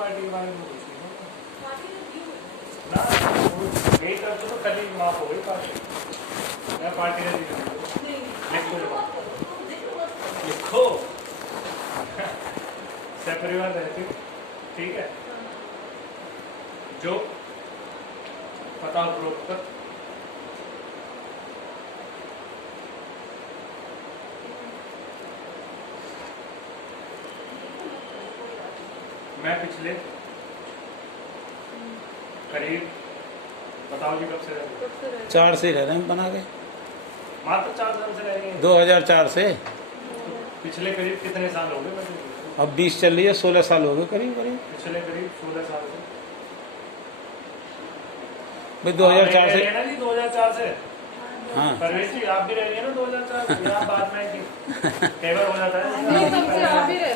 Party के बारे में कुछ नहीं ना, यही करते तो कल ही माफ हो गई पार्टी। मैं पार्टी ने लिखो सपरिवार रहती, ठीक है। जो पता उपरोक्त कर मैं पिछले करीब, बताओ जी कब से रह रहे? 4 से रह रहे हैं बना के, मात्र 4 साल से रह रहे हैं। 2004 से। पिछले करीब कितने साल हो गए? अब 20 चल रही है, 16 साल हो गए करीब करीब। पिछले करीब 16 साल से भाई 2004 से। 2004 से। हाँ परवेश जी आप भी रह रही है ना 2004 से? यहाँ बाद में कई बार हो जाता है।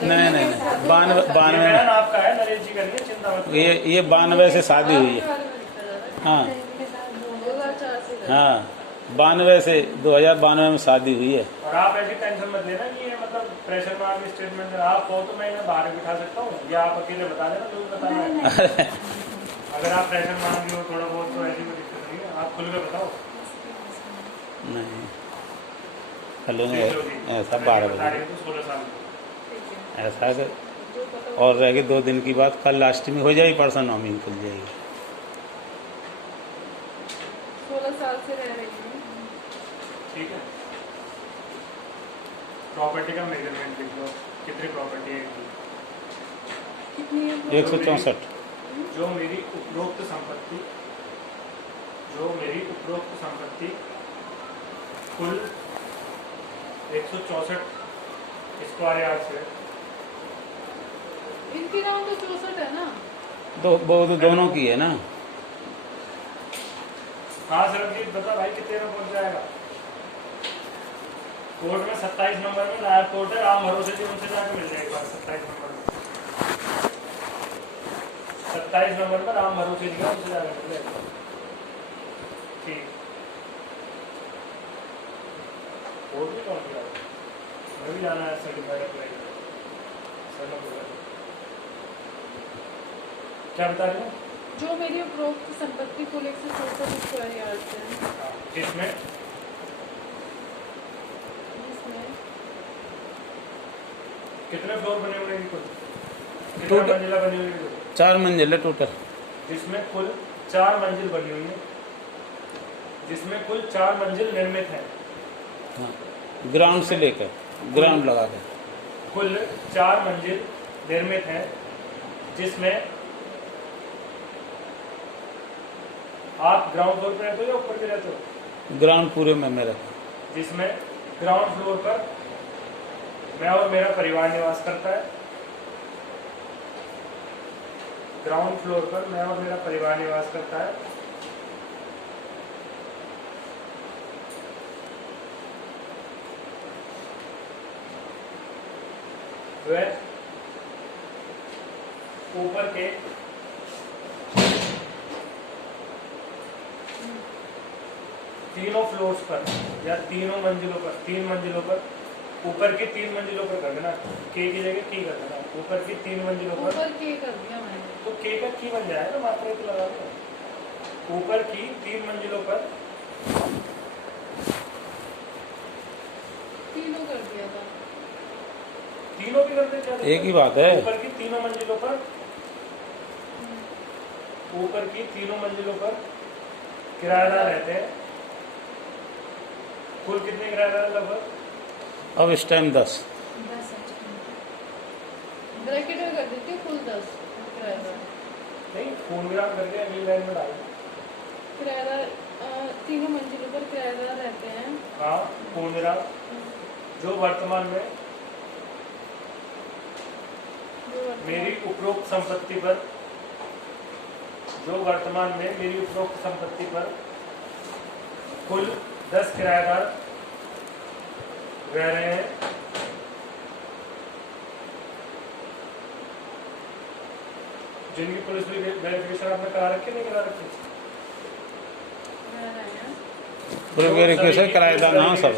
नहीं 92 में आपका है, नरेश जी करिए, चिंता मत। ये 92 से शादी हुई है। हाँ हाँ 92 से 2092 में शादी हुई है। और आप ऐसी टेंशन मत लेना कि ये मतलब प्रेशर मार के स्टेटमेंट आप हो तो मैं इन्हें बाहर बिठा सकता हूँ, या आप अकेले बता देना जो बताना है। अगर आप प्रेशर मांग रहे हो थोड़ा बहुत तो ऐसी कोई दिक्कत नहीं है, आप खुल के बताओ। नहीं हेलो ऐसा 12 बजे 16 साल ऐसा कि और रह गए 2 दिन की बात, कल लास्ट में हो जाएगी, परसों नौमी खुल जाएगी। 16 साल से रह रही हूँ, ठीक है। प्रॉपर्टी का मेजरमेंट लिख लो, कितनी प्रॉपर्टी है? कितनी है? 164। जो मेरी उपरोक्त संपत्ति कुल 164 स्क्वायर यार्ड से। इनकी नाम तो 64 है ना? वो तो दोनों की है ना। हाँ सरबजीत बता भाई कितने में पहुंच जाएगा? कोर्ट में 27 नंबर में नायब कोर्ट है, आप भरोसे से उनसे जाकर मिल जाएगी बात। 27 नंबर में 27 नंबर पर आप भरोसे दिया उनसे जाकर मिल जाएगा। ठीक कोर्ट भी कौन गया? मैं भी जाना है सर्टिफाइड अप्लाई। क्या बता रहे हो? जो मेरी उपरोक्त संपत्ति कुल 164 स्क्वायर यार्ड है, जिसमें कितने फ्लोर बने हुए हैं? कुल कितनी मंजिला बनी हुई है? 4 मंजिल है टोटल। जिसमें कुल 4 मंजिल बनी हुई है, जिसमें कुल 4 मंजिल निर्मित है। हाँ ग्राउंड से लेकर ग्राउंड लगा कर कुल 4 मंजिल निर्मित है, जिसमें आप ग्राउंड फ्लोर पर रहते हो या ऊपर भी रहते हो? ग्राउंड पूरे में मेरा। जिसमें ग्राउंड फ्लोर पर मैं और मेरा परिवार निवास करता है। ग्राउंड फ्लोर पर मैं और मेरा परिवार निवास करता है। वह ऊपर के तीनों फ्लोर्स पर या तीनों मंजिलों पर, 3 मंजिलों पर, ऊपर की 3 मंजिलों पर कर देना। के की जगह की कर देना। ऊपर की 3 मंजिलों पर ऊपर के कर दिया मैंने, तो के का की बन जाएगा, मात्रा तो लगा दो। ऊपर की 3 मंजिलों पर तीनों कर दिया था। तीनों की करते क्या? एक ही बात है। ऊपर की तीनों मंजिलों पर, ऊपर की तीनों मंजिलों पर किराएदार रहते हैं। कुल कितने किराएदार लगभग? अब इस टाइम 10। ब्रैकेट में कर देती हूँ, कुल 10 किराएदार। नहीं फोनग्राम करके अगली लाइन में डाल। किराएदार तीनों मंजिलों पर किराएदार रहते हैं। हाँ फोनग्राम जो वर्तमान में मेरी उपरोक्त संपत्ति पर, जो वर्तमान में मेरी उपरोक्त संपत्ति पर कुल 10 किराएदार रह रहे हैं। जिनकी पुलिस वेरिफिकेशन आपने करा रखी नहीं करा रखी? पूरे वेरिफिकेशन किराएदार ना सब।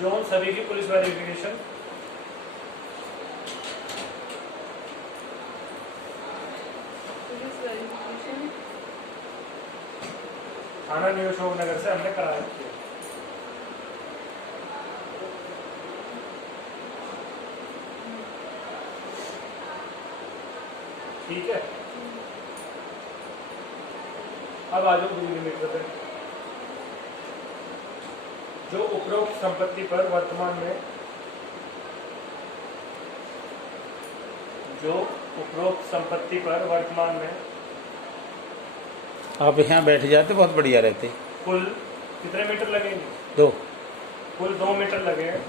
जो सभी की पुलिस वेरिफिकेशन थाना न्यू अशोक नगर से हमने करा रखी है। ठीक है, अब आ जाओ दूसरी मीटर पे। जो उपरोक्त संपत्ति पर वर्तमान में आप यहाँ बैठ जाते बहुत बढ़िया रहते। कुल कितने मीटर लगेंगे? 2। कुल 2 मीटर लगे हैं।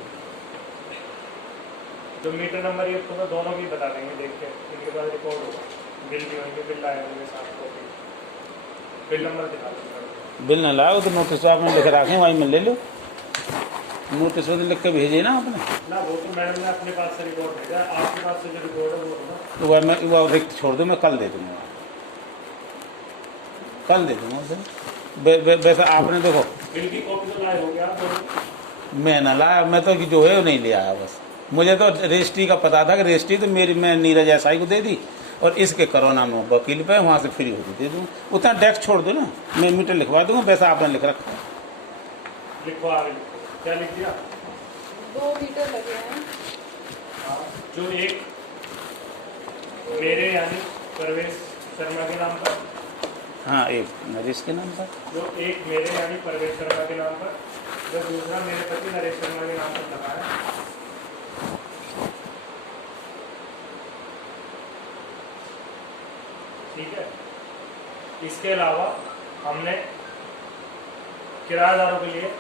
जो मीटर नंबर ये तो दोनों की बता देंगे, देख के इनके पास रिकॉर्ड होगा, बिल भी होंगे, बिल आए होंगे 7 कॉपी। बिल नंबर दिखा दो। बिल न लाओ तो नोटिस आपने लिख रखे वहीं में ले लो। नोटिस में लिख के भेजे ना आपने ना, वो तो मैडम ने अपने पास से रिकॉर्ड भेजा, आपके पास से जो रिकॉर्ड है वो ना, तो वह रिक्त छोड़ दो, मैं कल दे दूँगा, कल दे दूँगा उसे। वैसे आपने देखो बिल की कॉपी तो लाए हो गया आप दोनों? मैं न लाया, मैं तो जो है वो नहीं ले आया। बस मुझे तो रजिस्ट्री का पता था कि रजिस्ट्री तो मेरी मैं नीरज एसआई को दे दी और इसके कोरोना में वकील पे वहाँ से फ्री होती दे दूँ। उतना टैक्स छोड़ दो ना, मैं मीटर लिखवा दूँगा, वैसा आपने लिख रखा है। लिखो आगे, क्या लिख दिया? 2 मीटर लगे हैं। हाँ, जो एक मेरे यानी परवेश शर्मा के नाम पर, हाँ, एक नरेश के नाम पर, जो एक मेरे यानी परवेश शर्मा के नाम पर, जो दूसरा मेरे पति नरेश शर्मा के नाम पर लगा है। ठीक है, इसके अलावा हमने किराएदारों के लिए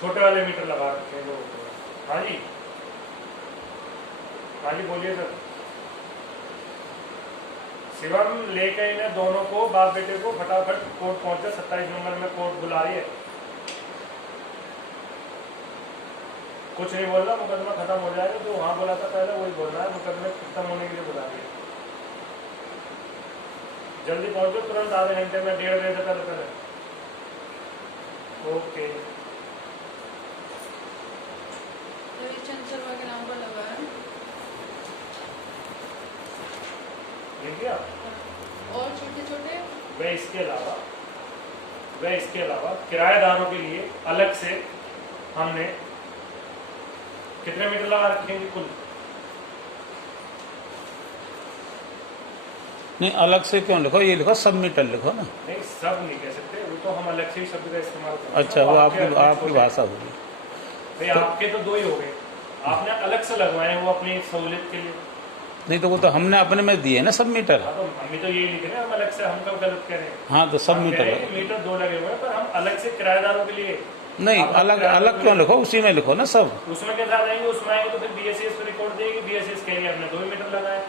छोटे वाले मीटर लगा रखे हैं लोगों को। हाँ जी, हाँ जी बोलिए सर। शिवम लेके इन्हें दोनों को, बाप बेटे को फटाफट कोर्ट पहुंचे, 27 नंबर में कोर्ट बुला रही है। कुछ नहीं बोलना, मुकदमा खत्म हो जाएगा, जो वहां बोला था पहले वही बोलना है, मुकदमे खत्म होने के लिए बुला रही है। जल्दी पहुंचो, तुरंत आधे घंटे में, 1:30 बजे तक पहले। ओके, रविचंद्र शर्मा के नाम पर लगा है। लिख दिया? और छोटे छोटे वह इसके अलावा किराएदारों के लिए अलग से हमने कितने मीटर लगा रखे हैं कुल? नहीं अलग से क्यों लिखो, ये लिखो सब मीटर लिखो ना। नहीं, सब नहीं कह सकते, वो तो हम अलग से ही शब्द का इस्तेमाल करते हैं। अच्छा, वो आपकी भाषा होगी। भाई आपके तो 2 ही हो गए, आपने अलग से लगवाए वो अपनी सहूलियत के लिए। नहीं तो वो तो हमने अपने में दिए ना सब मीटर। हाँ, तो हम भी तो यही लिख रहे हैं, हम अलग से, हम कब गलत कह रहे हैं? हाँ तो सब हम कह मीटर रहे हैं कि मीटर 2 लगे हुए हैं, पर हम अलग से किराएदारों के लिए नहीं, अलग अलग क्यों लिखो, उसी में लिखो ना सब। उसमें क्या साथ आएंगे, उसमें आएंगे तो फिर BSS पे रिकॉर्ड देगी, BSS कहेंगे हमने 2 मीटर लगाए।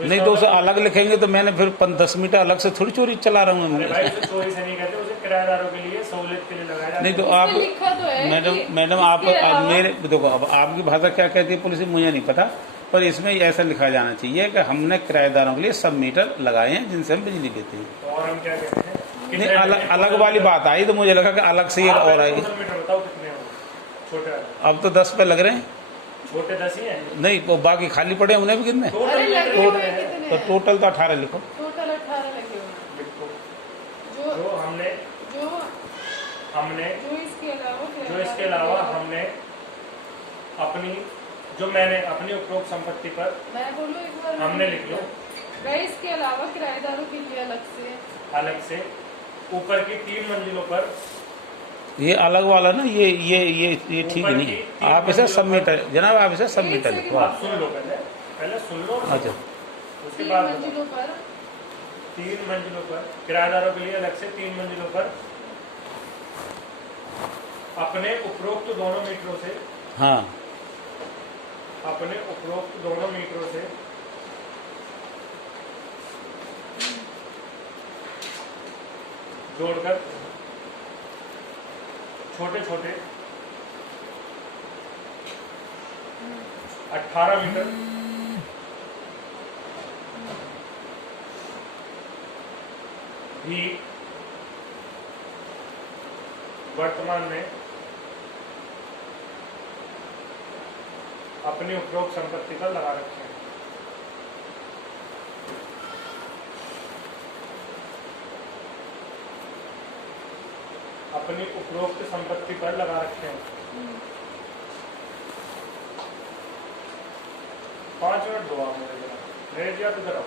नहीं तो उसे अलग लिखेंगे तो मैंने फिर 10 मीटर अलग से थोड़ी चोरी चला रहा हूँ मैं। भाई उसे चोरी से नहीं कहते, उसे किराएदारों के लिए सहूलियत के लिए लगाया जाता है। नहीं तो आप लिखा तो है मैडम आप मेरे देखो, अब आपकी भाषा क्या कहती है पुलिस, मुझे नहीं पता, पर इसमें ऐसा लिखा जाना चाहिए कि हमने किराएदारों के लिए सब मीटर लगाए हैं जिनसे हम बिजली लेते हैं। तो और हम क्या कहते हैं? नहीं अलग वाली बात आई तो मुझे लगा कि अलग से एक और आई। मीटर बताओ कितने हो छोटे वाले? अब तो 10 पे लग रहे हैं। छोटे 10 ही हैं? नहीं वो बाकी खाली पड़े हैं, उन्हें भी कितने? अरे लगे हुए कितने तो हैं? टोटल तो 18 लिखो। टोटल 18 लगे हुए हैं। लिखो। जो जो हमने जो इसके अलावा हमने अपनी, जो मैंने अपनी उपरोक्त संपत्ति पर, मैं बोलूं एक बार, हमने लिख लो। वह इसके अलावा किराएदारों के लिए अलग से ऊपर की 3 मंजिलों पर, ये अलग वाला ना, ये ठीक नहीं है। आप इसे सब मीटर जनाब, आप इसे सब मीटर लिखो। आप सुन लो, पहले सुन लो। अच्छा, उसके 3 बाद मंजिलों पर 3 मंजिलों पर किराएदारों के लिए अलग से 3 मंजिलों पर अपने उपरोक्त दोनों मीटरों से, हाँ अपने उपरोक्त दोनों मीटरों से जोड़कर छोटे छोटे 18 मीटर भी वर्तमान में अपनी उपरोक्त संपत्ति पर लगा रखे हैं। अपनी उपरोक्त संपत्ति पर लगा रखे हैं। 5 मिनट दो आप मुझे, जरा रेट या तो कराओ।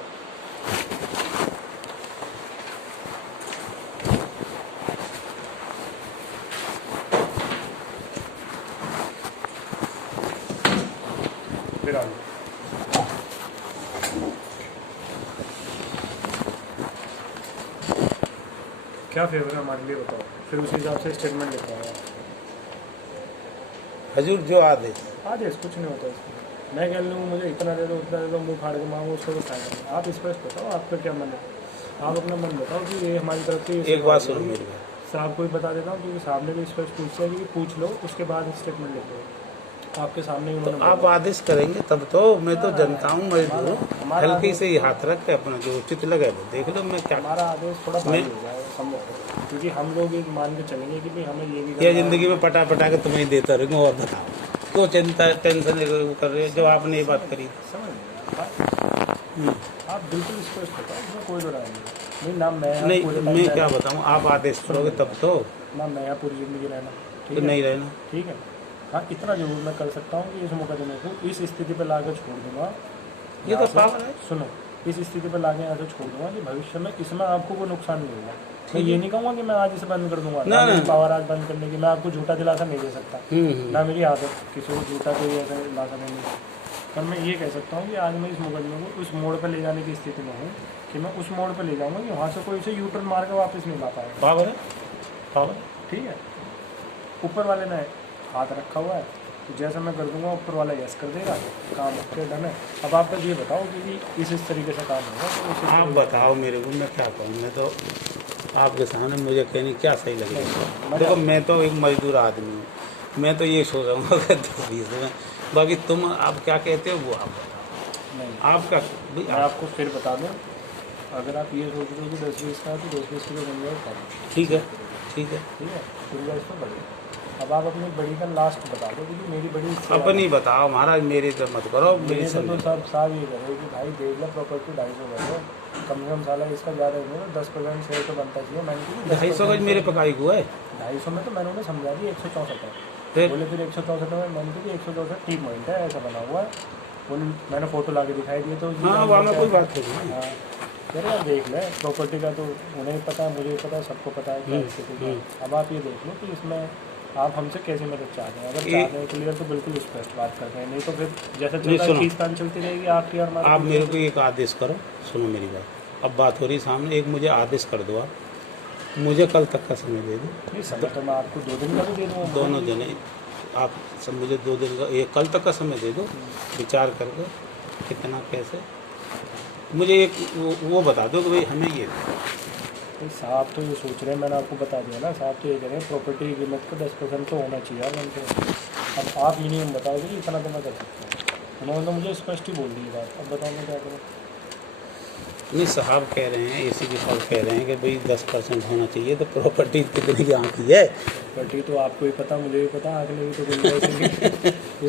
फिर आ जाओ। क्या फेवर है हमारे लिए बताओ, फिर उसी हिसाब से स्टेटमेंट लिखा है। हजूर जो आदेश। आदेश कुछ नहीं होता इसमें। मैं कह लूँ मुझे इतना दे दो उतना दे दो, मुँह फाड़ के मांगो, उसको तो फायदा नहीं। आप स्पष्ट बताओ आपका क्या मन है, आप अपना मन बताओ कि ये हमारी तरफ से एक बात सुनो मेरी बात, साहब को ही बता देता हूँ, क्योंकि साहब ने भी स्पष्ट पूछा है कि पूछ लो, उसके बाद स्टेटमेंट लिखो। आपके सामने ही तो उन्होंने आप आदेश करेंगे तब तो। मैं तो जनता हूँ, मजदूर हूँ, हमारा हल्की से ही हाथ रख के अपना जो उचित लगे वो देख लो। मैं क्या हमारा आदेश थोड़ा भारी हो जाएगा संभव, क्योंकि हम लोग ये मान के चलेंगे कि भाई हमें ये भी ये करना है। जिंदगी में पटा पटा के तुम्हें देता रहूँगा। और बताओ क्यों चिंता टेंशन वो कर रहे हो जो आपने ये बात करी। समझ गए आप बिल्कुल स्पष्ट बताओ, इसमें कोई राय नहीं ना। मैं पूरे नहीं, मैं क्या बताऊँ, आप आदेश करोगे तब तो। ना मैं पूरी जिंदगी रहना, ठीक तो है नहीं रहना। ठीक है। हाँ इतना जरूर मैं कर सकता हूँ कि इस मुकदमे को इस स्थिति पर लाकर छोड़ दूंगा। ये तो यहाँ से- पावर है। सुनो, इस स्थिति पर लाके यहाँ से छोड़ दूंगा कि भविष्य में इसमें आपको कोई नुकसान नहीं होगा। मैं ये नहीं कहूँगा कि मैं आज इसे बंद कर दूंगा, ना मेरी पावर आज बंद करने की। मैं आपको झूठा दिलासा नहीं दे सकता, ना मेरी आदत किसी को झूठा कोई ऐसा दिलासा देने की। पर मैं ये कह सकता हूँ कि आज मैं इस मुकदमे को उस मोड़ पर ले जाने की स्थिति में हूँ कि मैं उस मोड़ पर ले जाऊँगा कि वहाँ से कोई इसे यूटर्न मार के वापस नहीं ला पाएगा। पावर है, पावर। ठीक है, ऊपर वाले ने हाथ रखा हुआ है, तो जैसा मैं कर दूंगा ऊपर वाला यस कर देगा, काम ओके डन है। अब आप बस ये बताओ कि इस तरीके से काम होगा तो उसी आप तरीके- बताओ मेरे को, मैं क्या कहूँ। मैं तो आपके सामने मुझे कहने क्या सही लगेगा। देखो मैं तो एक मजदूर आदमी हूँ, मैं तो ये सोच रहा हूँ कि 10-20 में। बाकी तुम आप क्या कहते हो वो आप बताओ। नहीं, आपका मैं आपको फिर बता दूँ, अगर आप ये सोच रहे हो कि 10-20 का है तो 10-20 किलो बन जाए। ठीक है, ठीक है। ठीक है, गुंजाइश तो बड़ी। अब आप अपनी बड़ी का लास्ट बता दो, क्योंकि मेरी बड़ी अपनी बताओ महाराज, मेरी तो मत करो। मेरी मेरे से तो समझ सब साहब ये करो कि भाई देख लो प्रॉपर्टी 250 गज है, कम से कम साला इसका ज़्यादा नहीं है, 10% शेयर तो बनता चाहिए। मैंने कहा 250 गज मेरे पकाई हुआ है। 250 में तो मैंने उन्हें समझा दिया 164 है। फिर बोले फिर 164 में मैंने कहा 164 ठीक पॉइंट है, ऐसा बना हुआ है। बोले मैंने फोटो ला के दिखाई दिए तो हाँ, वहाँ में कोई बात नहीं। हाँ कह रहे देख ले प्रॉपर्टी का, तो उन्हें भी पता है, मुझे भी पता है, सबको पता है क्या स्थिति है। अब आप ये देख लो कि इसमें आप हमसे कैसी मदद चाहते हैं। अगर चाहते हैं क्लियर तो बिल्कुल स्पष्ट बात करते हैं, नहीं तो फिर जैसा चल रहा है खींचतान चलती रहेगी आपकी और हमारी। आप मेरे को एक आदेश करो, सुनो मेरी बात। अब बात हो रही सामने, एक मुझे आदेश कर दो आप। मुझे कल तक का समय दे दो। नहीं समय तो मैं आपको 2 दिन का भी दे दूँगा। दोनों जने आप सब मुझे 2 दिन का, एक कल तक का समय दे दो, विचार करके कितना कैसे मुझे एक वो बता दो कि भाई हमें ये। भाई साहब तो ये सोच रहे हैं, मैंने आपको बता दिया ना, साहब तो ये कह रहे हैं प्रॉपर्टी की कीमत का 10% तो होना चाहिए यार उनको। अब आप मिनिमम बताओगे कि इतना तो मैं कर सकता हूँ। उन्होंने तो मुझे स्पष्ट ही बोल दी बात, अब बताओ मैं क्या करूँ। नहीं साहब कह रहे हैं, ACP साहब कह रहे हैं कि भाई 10% होना चाहिए, तो प्रॉपर्टी कितने की आँखी है। प्रॉपर्टी तो आपको ही पता, मुझे भी पता, आगे भी तो गुंजाइश नहीं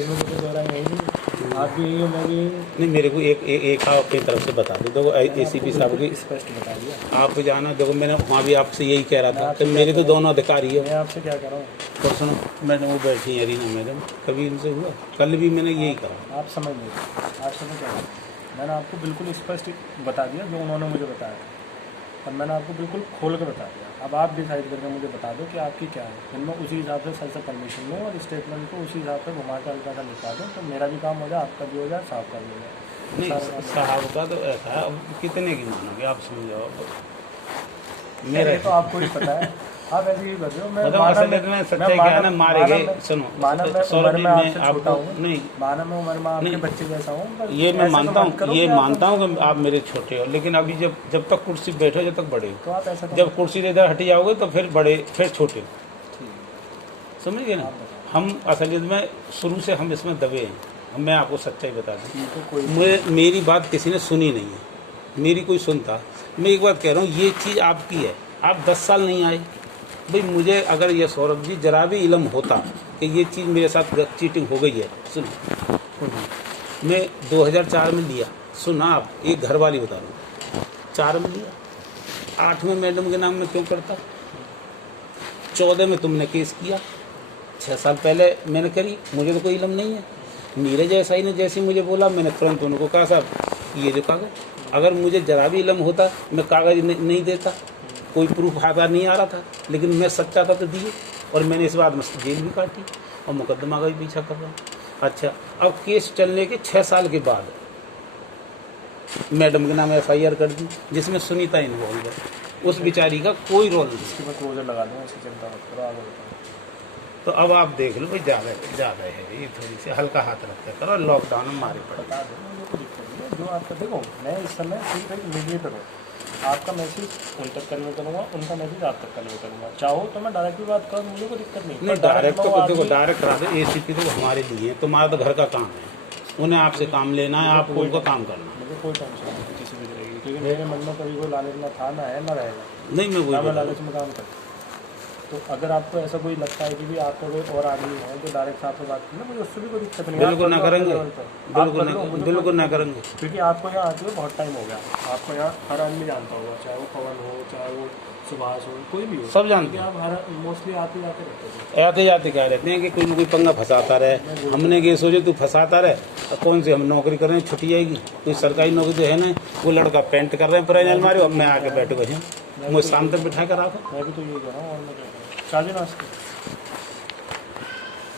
इसमें तो कोई दोहराई है नहीं। आप भी यही हो, मैं भी यही हूँ। नहीं मेरे को एक आप अपनी तरफ से बता दो। देखो ACP साहब की स्पष्ट बता दिया आप जाना। देखो मैंने वहाँ भी आपसे यही कह रहा था कि मेरे तो दोनों अधिकारी है। मैं आपसे क्या कह रहा हूँ। और सुनो, मैंने वो बैठी है रीना मैडम, कभी इनसे हुआ? कल भी मैंने यही कहा। आप समझ लीजिए, आप समझ जाइए। मैंने आपको बिल्कुल स्पष्ट बता दिया जो उन्होंने मुझे बताया, और मैंने आपको बिल्कुल खोल कर बता दिया। अब आप डिसाइड करके मुझे बता दो कि आपकी क्या है, फिर मैं उसी हिसाब से सर से परमिशन लूँ और स्टेटमेंट को उसी हिसाब से घुमा के हल्का सा लिखा दूँ, तो मेरा भी काम हो जाए, आपका भी हो जाए, साहब का भी हो जाए। नहीं साहब का तो ऐसा है, अब कितने की मानोगे आप समझाओ। मेरे तो आपको ही पता है, आप ऐसे ही कर रहे हो। मैं मतलब मानव असल में- में सच्चाई मैं क्या है ना, मानव- मारे मानव गए। में- सुनो मानव में सौरभ उम्र जी, में आपसे मैं छोटा आपको हूँ, नहीं, मानव में उम्र में आपके नहीं, बच्चे जैसा हूँ, पर ये मैं ऐसे तो मानता मत करो हूँ, ये कि आप मानता हूँ हमसे- कि आप मेरे छोटे हो, लेकिन अभी जब तक कुर्सी बैठो जब तक बड़े हो। तो आप ऐसा तो जब कुर्सी से इधर हटी जाओगे तो फिर बड़े, फिर छोटे हो। ठीक समझ गए ना। आप बताओ। हम असलियत में शुरू से हम इसमें दबे हैं। मैं आपको सच्चाई बता दूँ, ठीक है, कोई मेरी बात किसी ने सुनी नहीं है, मेरी कोई सुनता। मैं एक बात कह रहा हूँ, ये चीज़ आपकी है, आप 10 साल नहीं आए। भाई मुझे अगर ये सौरभ जी जरा भी इल्म होता कि ये चीज़ मेरे साथ चीटिंग हो गई है, सुनो मैं 2004 में लिया, सुना आप, एक घर वाली बता रहा हूँ, 4 में लिया, 8 में मैडम के नाम में क्यों करता, 14 में तुमने केस किया, 6 साल पहले मैंने करी, मुझे तो कोई इल्म नहीं है। नीरज एसआई ने जैसे मुझे बोला, मैंने तुरंत उनको कहा साहब ये जो कागज, अगर मुझे जरा भी इल्म होता मैं कागज नहीं देता, कोई प्रूफ आधार नहीं आ रहा था, लेकिन मैं सच्चा था तो दिए, और मैंने इस बात में जेल भी काटी और मुकदमा का भी पीछा कर रहा हूँ। अच्छा, अब केस चलने के 6 साल के बाद मैडम के नाम FIR कर दी, जिसमें सुनीता इन्वॉल्व है, उस बेचारी का कोई रोल नहीं। इसकी मैं क्लोजर लगा दूँगा, इसकी चिंता मत करो, आगे बताओ। तो अब आप देख लो भाई, ज़्यादा है ये, थोड़ी सी हल्का हाथ रखते करो, लॉकडाउन में मारे पड़े। बता दो, मुझे कोई दिक्कत नहीं है। जो आपका देखो, मैं इस समय सिर्फ एक मीडिएटर हूँ, आपका मैसेज उन तक कन्वे करूँगा, उनका मैसेज आप तक कन्वे करूँगा। चाहो तो मैं डायरेक्ट भी बात करूँ, मुझे कोई दिक्कत नहीं। नहीं, डायरेक्ट तो देखो, डायरेक्ट करा दो, ACP तो हमारे लिए है, तुम्हारा तो घर का काम है, उन्हें आपसे काम लेना है, आपको उनको काम करना है। मुझे कोई टेंशन नहीं किसी भी तरह की, क्योंकि मेरे मन में कभी कोई लालच ना था, ना है, ना रहेगा। नहीं, मैं ना वही मैं लालच में काम करता। तो अगर आपको ऐसा कोई लगता है कि भी आपको कोई और आदमी है जो डायरेक्ट आपसे बात करना, मुझे उससे भी कोई दिक्कत नहीं है। बिल्कुल ना करेंगे, बिल्कुल ना करेंगे, क्योंकि आपको यहाँ आते हुए बहुत टाइम हो गया, आपको यहाँ हर आदमी जानता होगा, चाहे वो पवन हो, चाहे वो सुभाष हो, कोई भी हो, सब जानते हैं। आप हर मोस्टली आते जाते रहते हैं। आते जाते क्या रहते हैं कि कोई ना कोई पंगा फंसाता रहे। हमने ये सोचे तू फंसाता रहे, अब कौन से हम नौकरी कर रहे हैं, छुट्टी आएगी, कोई सरकारी नौकरी तो है नहीं। वो लड़का पेंट कर रहे हैं पुराने अलमारी, अब मैं आके बैठ गई हूँ, मुझे शाम तक बिठा कर रखो। मैं भी तो यही कर रहा हूँ, और मैं क्या करूँ, चार्ज नाश्ते।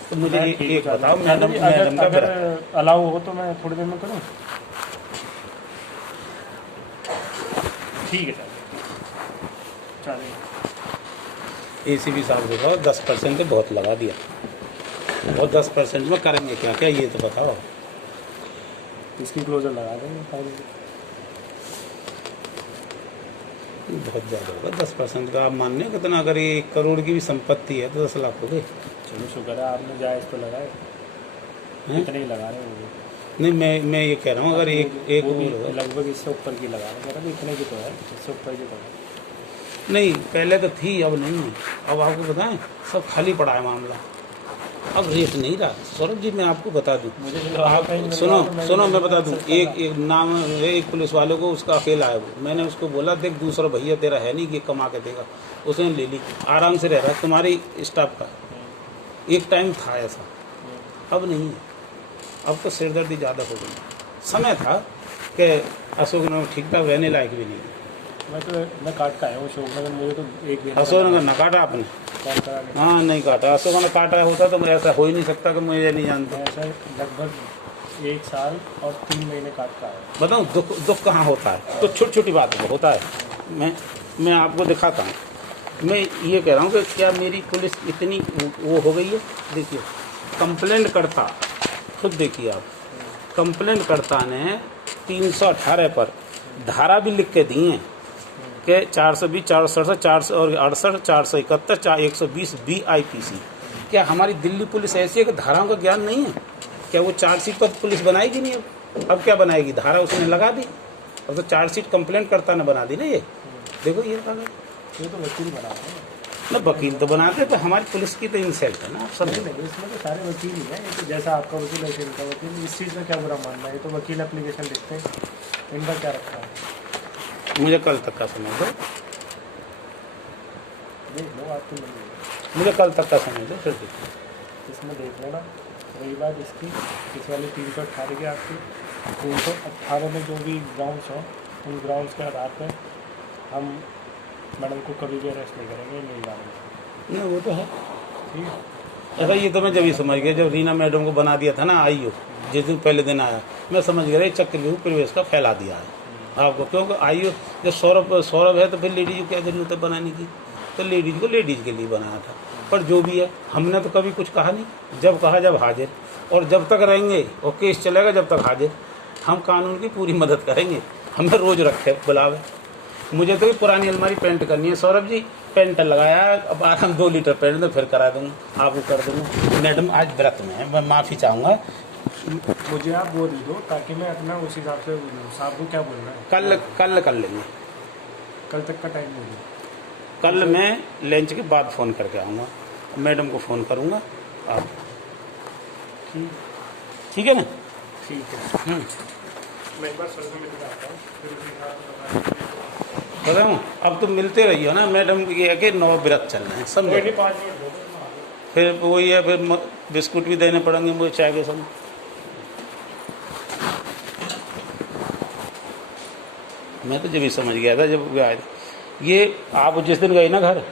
तो मुझे एक बताओ, मैडम का अगर अलाउ हो तो मैं थोड़ी देर में करूँ? ठीक है, चलिए। ACP साहब देखो 10% तो बहुत लगा दिया, और 10% में करेंगे क्या क्या ये तो बताओ। इसकी क्लोजर लगा देंगे फाइल। बहुत ज़्यादा होगा 10% का, आप मानने कितना, अगर ये 1 करोड़ की भी संपत्ति है तो 10 लाख हो गए। चलो शुक्र है आपने जायज़ तो लगाए, इतने ही लगा रहे हो। नहीं, मैं ये कह रहा हूँ, अगर एक वो भी होगा। लगभग इससे ऊपर की लगा रहे हैं, इतने की तो है, इससे ऊपर की तो है। नहीं, पहले तो थी, अब नहीं है। अब आपको बताएं, सब खाली पड़ा है मामला, अब रेट नहीं रहा। सौरभ जी मैं आपको बता दूं, आप सुनो मैं बता दूं, एक नाम है, एक पुलिस वाले को, उसका अकेला है वो, मैंने उसको बोला देख दूसरा भैया तेरा है नहीं कि कमा के देगा, उसने ले ली, आराम से रह रहा है, तुम्हारी स्टाफ का। एक टाइम था ऐसा, अब नहीं है। अब तो सिरदर्दी ज़्यादा हो गई। समय था कि अशोकनगर ठीक ठाक रहने लायक भी नहीं। मैं काट का आया हूँ अशोकनगर, मुझे तो एक दिन अशोकनगर न काटा आपने? कॉल करा नहीं। हाँ, नहीं काटा। अशोकनगर काटा होता तो ऐसा हो ही नहीं सकता कि मुझे नहीं जानता। ऐसा लगभग 1 साल और 3 महीने काट का आया। बताऊँ दुख कहाँ होता है, तो छोटी छोटी बात होता है। मैं आपको दिखाता हूँ। मैं ये कह रहा हूँ कि क्या मेरी पुलिस इतनी वो हो गई है। देखिए, कंप्लेंट करता, खुद देखिए आप, कंप्लेंट करता ने 318 पर धारा भी लिख के दी हैं कि 420, 467, 468, 471, 120 BIPC। क्या हमारी दिल्ली पुलिस ऐसी है कि धाराओं का ज्ञान नहीं है? क्या वो चार्जशीट पर पुलिस बनाएगी नहीं? अब क्या बनाएगी? धारा उसने लगा दी, अब तो चार्जशीट कंप्लेंट करता ने बना दी ना। ये देखो, ये तो वकील बना रहे हैं ना, वकील तो बनाते हैं, तो हमारी पुलिस की तो इंसल्ट है ना। सब नहीं, इसमें तो सारे वकील ही हैं। ये तो जैसा आपका वकील ऐसे इनका वकील, इस चीज़ में क्या बुरा मानना है? ये तो वकील एप्लीकेशन लिखते हैं, इनका क्या रखा है? मुझे कल तक का समय दो, देख लो, आपको मिल मुझे कल तक का समय दो, फिर देखो। इसमें देख लेना। रही बात इसकी, इस वाली 318 की, आपकी 318 में जो भी ग्राउंड्स हों, उन ग्राउंड्स के आधार पर हम मैडम को कभी भी अरेस्ट नहीं करेंगे, नहीं जानेंगे। नहीं, वो तो है। ठीक है। ऐसा ये तो मैं जब ही समझ गया, जब रीना मैडम को बना दिया था ना आईओ, जिस दिन पहले दिन आया, मैं समझ गया चक्रव्यूह प्रवेश का फैला दिया है आपको। क्योंकि आईओ जब सौरभ है तो फिर लेडीज को क्या जरूरत है बनाने की? तो लेडीज को लेडीज के लिए बनाया था। पर जो भी है, हमने तो कभी कुछ कहा नहीं, जब कहा जब हाजिर, और जब तक रहेंगे और केस चलेगा जब तक हाजिर। हम कानून की पूरी मदद करेंगे, हमें रोज रखे बुलावे। मुझे तो पुरानी अलमारी पेंट करनी है सौरभ जी, पेंट लगाया, अब आराम 2 लीटर पेंट तो फिर करा दूँगा, आपको कर दूँगा। मैडम आज व्रत में है, मैं माफ़ी चाहूँगा। मुझे आप वो दे दो ताकि मैं अपना उस हिसाब से साहब को क्या बोलना है। कल कर लेंगे, कल तक का टाइम दे दो। कल मैं लंच के बाद फ़ोन करके आऊँगा, मैडम को फ़ोन करूँगा। आप ठीक है ना? ठीक है। मैं एक बार सर से मिलकर आता हूँ, फिर उसी हिसाब से बताऊँ, अब तुम मिलते रहिए ना मैडम, ये है कि 9 व्रत चल रहे हैं कोई समझो। नहीं, 5 मिनट दो दो, हाँ। फिर वही है, फिर बिस्कुट भी देने पड़ेंगे मुझे चाय के समय। मैं तो जब ही समझ गया था जब आए थे। ये आप जिस दिन गए ना घर,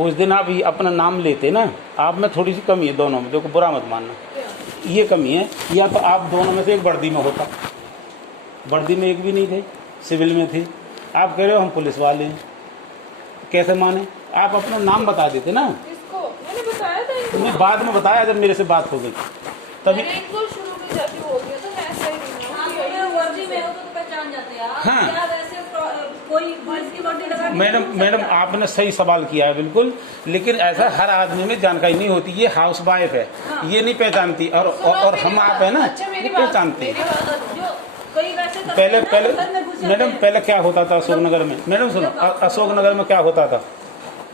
उस दिन आप ये अपना नाम लेते ना, आप में थोड़ी सी कमी है दोनों में, देखो बुरा मत मानना, ये कमी है। या तो आप दोनों में से एक वर्दी में होता, वर्दी में एक भी नहीं थे, सिविल में थे। आप कह रहे हो हम पुलिस वाले हैं, कैसे माने? आप अपना नाम बता देते ना। किसको मैंने बताया था इनको? तुमने बाद में बताया जब मेरे से बात हो गई तभी। मैंने इनको शुरू में जाके बोल दिया था, मैं ऐसा ही नहीं हूँ कि यही वर्दी में हो तो पहचान जाते हैं आप। हाँ। क्या वैसे कोई पुलिस की वर्दी लगा के मैडम घूम मैडम सकता है? आपने सही सवाल किया है बिल्कुल, लेकिन ऐसा हर आदमी में जानकारी नहीं होती। ये हाउस वाइफ है, ये नहीं पहचानती, और हम आप है ना, अच्छा, मेरी ये बात- पहचानती। मेरी बात- जो कोई वैसे करते पहले हैं ना, पहले घर में घुस जाते मैडम हैं। पहले क्या होता था अशोकनगर में? मैडम सुनो, अशोकनगर में क्या होता था?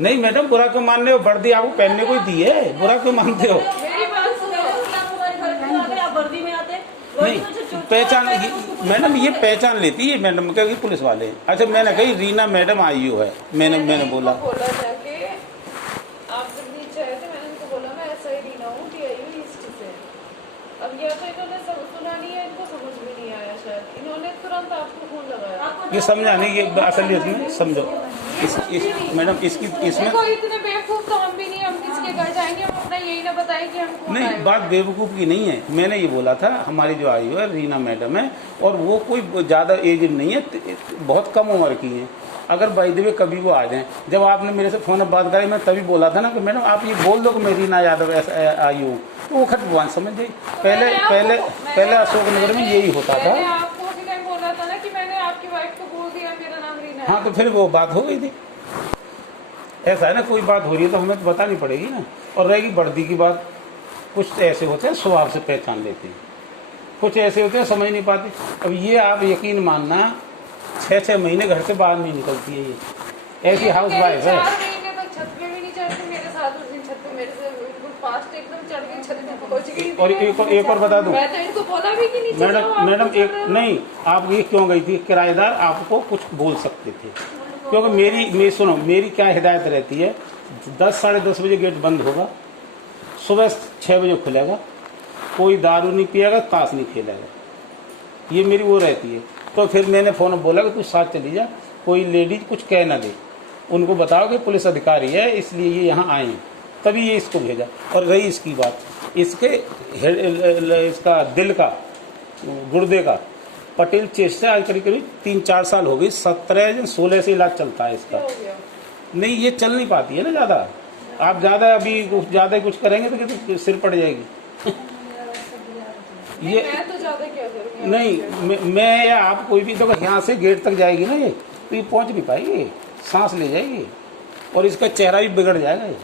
नहीं मैडम, बुरा क्यों मान रहे हो? वर्दी आपको पहनने को ही दी है, बुरा क्यों मानते हो? मेरी बात सुनो। आप हमारे घर क्यों आ गए? आप वर्दी में आते? नहीं पहचान, मैडम ये पहचान लेती है मैडम, क्या कि पुलिस वाले हैं। अच्छा मैंने कही रीना मैडम आई हो है, मैंने बोला। इनको बोला जाके, आप जब नीचे आए थे मैंने इनको बोला मैं ऐसा ही रीना हूँ कि आई हुई ईस्ट से। अब या तो इन्होंने सुना नहीं है, इनको समझ में नहीं आया शायद, इन्होंने तुरंत आपको फोन लगाया। ये समझा नहीं, ये असलियत में समझो। मैडम इसकी इसमें देखो इतने बेवकूफ तो हम भी नहीं, हम किसके घर जाएंगे, हम अपना यही ना बताएं कि हम कौन आए नहीं, हुए बात हैं। बेवकूफ़ की नहीं है। मैंने ये बोला था हमारी जो आई है रीना मैडम है, और वो कोई ज़्यादा एज नहीं है, बहुत कम उम्र की है। अगर बाई द वे कभी वो आ जाए, जब आपने मेरे से फ़ोन पर बात करी, मैं तभी बोला था ना कि मैडम आप ये बोल दो कि मैं रीना यादव ऐसा आई हूँ, तो वो खट भगवान समझ गई। पहले मैंने पहले आपको- पहले अशोकनगर में यही होता था। मैंने आपको उसी टाइम बोला था ना कि मैंने आपकी वाइफ को बोल दिया मेरा नाम रीना है। हाँ तो फिर वो बात हो गई थी। ऐसा है ना, कोई बात हो रही है तो हमें तो बतानी पड़ेगी ना। और रहेगी वर्दी की बात, कुछ ऐसे होते हैं स्वभाव से पहचान लेते हैं, कुछ ऐसे होते हैं समझ नहीं पाते। अब ये आप यकीन मानना, 6-6 महीने घर से बाहर नहीं निकलती है ये, ऐसी हाउस वाइफ है। 4 महीने तक छत पे भी नहीं चढ़ती मेरे साथ। उस दिन छत पे मेरे से बिल्कुल फास्ट एकदम चढ़ गई, छत पे पहुंच गई। और एक और बता दूं मैं तो इनको बोला भी कि नीचे जाओ, आप मैडम नीचे एक जाओ। नहीं, आप ये क्यों गई थी? किराएदार आपको कुछ बोल सकते थे, क्योंकि मेरी सुनो, मेरी क्या हिदायत रहती है, 10 साढ़े 10 बजे गेट बंद होगा, सुबह 6 बजे खुलेगा, कोई दारू नहीं पिएगा, ताश नहीं खेलेगा, ये मेरी वो रहती है। तो फिर मैंने फ़ोन में बोला कि तू साथ चली जा, कोई लेडीज कुछ कह ना दे, उनको बताओ कि पुलिस अधिकारी है इसलिए ये यहाँ आए हैं, तभी ये इसको भेजा। और रही इसकी बात, इसके इसका दिल का, गुर्दे का, पटेल चेस्ट से आज करीब 3-4 साल हो गई, 17-16 से इलाज चलता है इसका। हो गया। नहीं ये चल नहीं पाती है ना ज़्यादा, आप ज़्यादा अभी ज़्यादा कुछ करेंगे तो सिर पड़ जाएगी। ये मैं तो ज्यादा क्या करूँगी? नहीं, मैं या आप कोई भी, देखो यहाँ से गेट तक जाएगी ना ये, तो ये पहुँच नहीं पाएगी, सांस ले जाएगी, और इसका चेहरा भी बिगड़ जाएगा। ये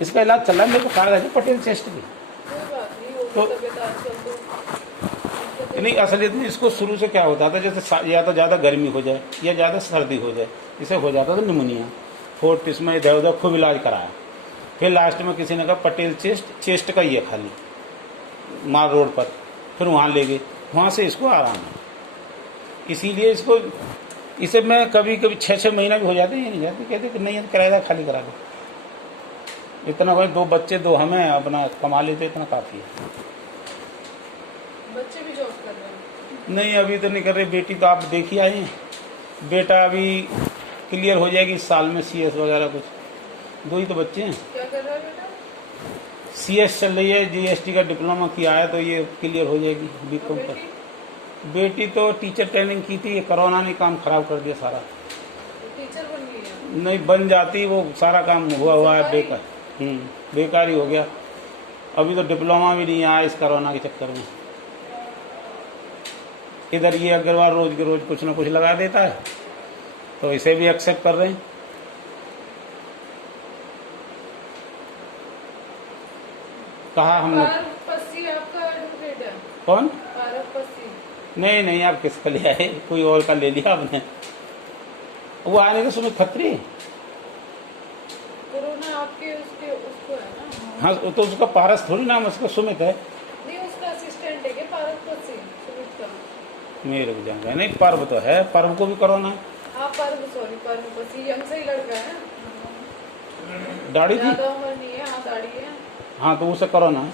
इसका इलाज चल रहा है, मेरे को कागज है पटेल चेस्ट की। कोई बात नहीं, होगी तो- तबीयत आजकल तो। नहीं असलियत में इसको शुरू से क्या होता था, जैसे या तो ज़्यादा गर्मी हो जाए या ज़्यादा सर्दी हो जाए, इसे हो जाता था निमोनिया, फोर्ट इसमें इधर उधर खूब इलाज कराया। फिर लास्ट में किसी ने कहा पटेल चेस्ट का ही है खाली, मार रोड पर, फिर वहाँ ले गए, वहाँ से इसको आराम है। इसीलिए इसको, इसे मैं कभी कभी 6-6 महीना भी हो जाते हैं, ये नहीं जाते, कहते कि नहीं किराएदार खाली करा दो, इतना भाई 2 बच्चे 2 हमें, अपना कमा लेते, इतना काफ़ी है। बच्चे भी जॉब कर रहे हैं। नहीं अभी तो नहीं कर रहे, बेटी तो आप देख ही आए हैं, बेटा अभी क्लियर हो जाएगी इस साल में, CS वगैरह कुछ, 2 ही तो बच्चे हैं। क्या कर रहा है बेटा? CS चल रही है, GST का डिप्लोमा किया है तो ये क्लियर हो जाएगी B.Com पर। बेटी बेटी तो टीचर ट्रेनिंग की थी, ये कोरोना ने काम खराब कर दिया सारा। टीचर बन गई है। नहीं बन जाती, वो सारा काम हुआ है बेकार, बेकार ही हो गया। अभी तो डिप्लोमा भी नहीं आया इस कोरोना के चक्कर में। इधर ये अग्रवाल रोज के रोज कुछ ना कुछ लगा देता है, तो इसे भी एक्सेप्ट कर रहे हैं। कहा हम लोग, पारस पस्सी आपका एडवोकेट है? कौन? पारस पस्सी। नहीं आप किसका लिया है, कोई और का ले लिया आपने। वो आने के सुमित खत्री, कोरोना आपके उसको है ना? हाँ तो उसका पारस थोड़ी नाम, उसका सुमित है। नहीं उसका असिस्टेंट है क्या पारस पस्सी? सुमित का। मेरे को जाएगा नहीं, पर्व तो है, पर्व को भी कोरोना है। हाँ पर्व, सॉरी पर्व, बस ये यंग से ही लड़का है, दाढ़ी थी, ज्यादा उम्र नहीं है, हाँ दाढ़ी है। हाँ तो उसे करोना है,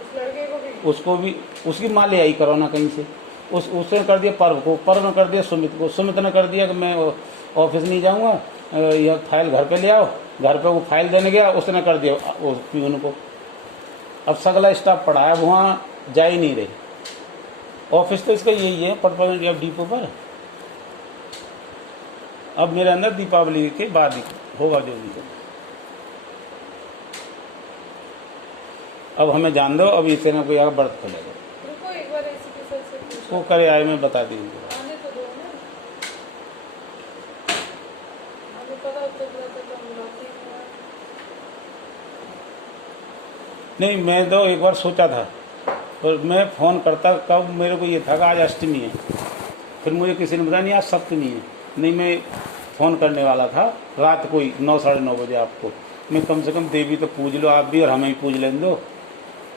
उस लड़के को भी उसको भी, उसकी माँ ले आई करोना कहीं से, उसने कर दिया पर्व को, पर्व ने कर दिया सुमित को, सुमित ने कर दिया कि मैं ऑफिस नहीं जाऊंगा, यह फाइल घर पे ले आओ, घर पे वो फाइल देने गया, उसने कर दिया वो प्यून को। अब सगला स्टाफ पड़ा है, वहाँ जा ही नहीं रहे। ऑफिस तो इसका यही है परमानेंट डिपो पर। अब मेरे अंदर दीपावली के बाद ही होगा जो भी। अब हमें जान दो, अब इसे ना कोई आगे बर्थ खोलेगा, रुको एक बार ऐसी के सर से पूछो, वो करे आए मैं बता दूंगी। आने तो दो ना, अभी पता होता तो हम बात ही नहीं। नहीं मैं तो एक बार सोचा था, पर मैं फ़ोन करता कब, मेरे को ये था कि आज अष्टमी है, फिर मुझे किसी ने बताया नहीं आज सप्तमी है। नहीं मैं फ़ोन करने वाला था रात कोई 9 साढ़े 9 बजे आपको, मैं कम से कम देवी तो पूज लो आप भी और हमें भी पूज लेने दो।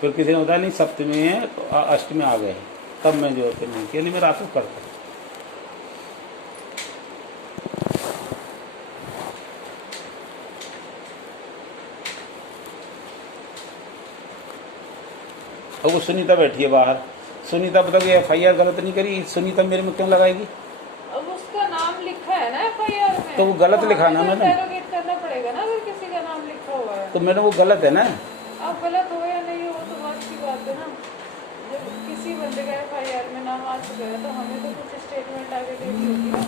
फिर किसी ने बताया नहीं सप्तमी है तो अष्टमी आ गए, तब मैं जो फिर नहीं किया, नहीं मैं रात को करता। अब वो सुनीता बैठी है बाहर, सुनीता बता कि FIR गलत नहीं करी, सुनीता मेरे में क्यों लगाएगी? अब उसका नाम लिखा है ना FIR में, तो वो गलत लिखा ना मैडम। इंटेरोगेट करना पड़ेगा ना, अगर किसी का नाम लिखा हुआ है तो मैडम वो गलत है ना। अब गलत हो या नहीं हो तो बात की बात है ना। जब किसी बंदे का FIR में नाम आ चुका है तो हमें तो कुछ स्टेटमेंट आगे देनी होगी ना।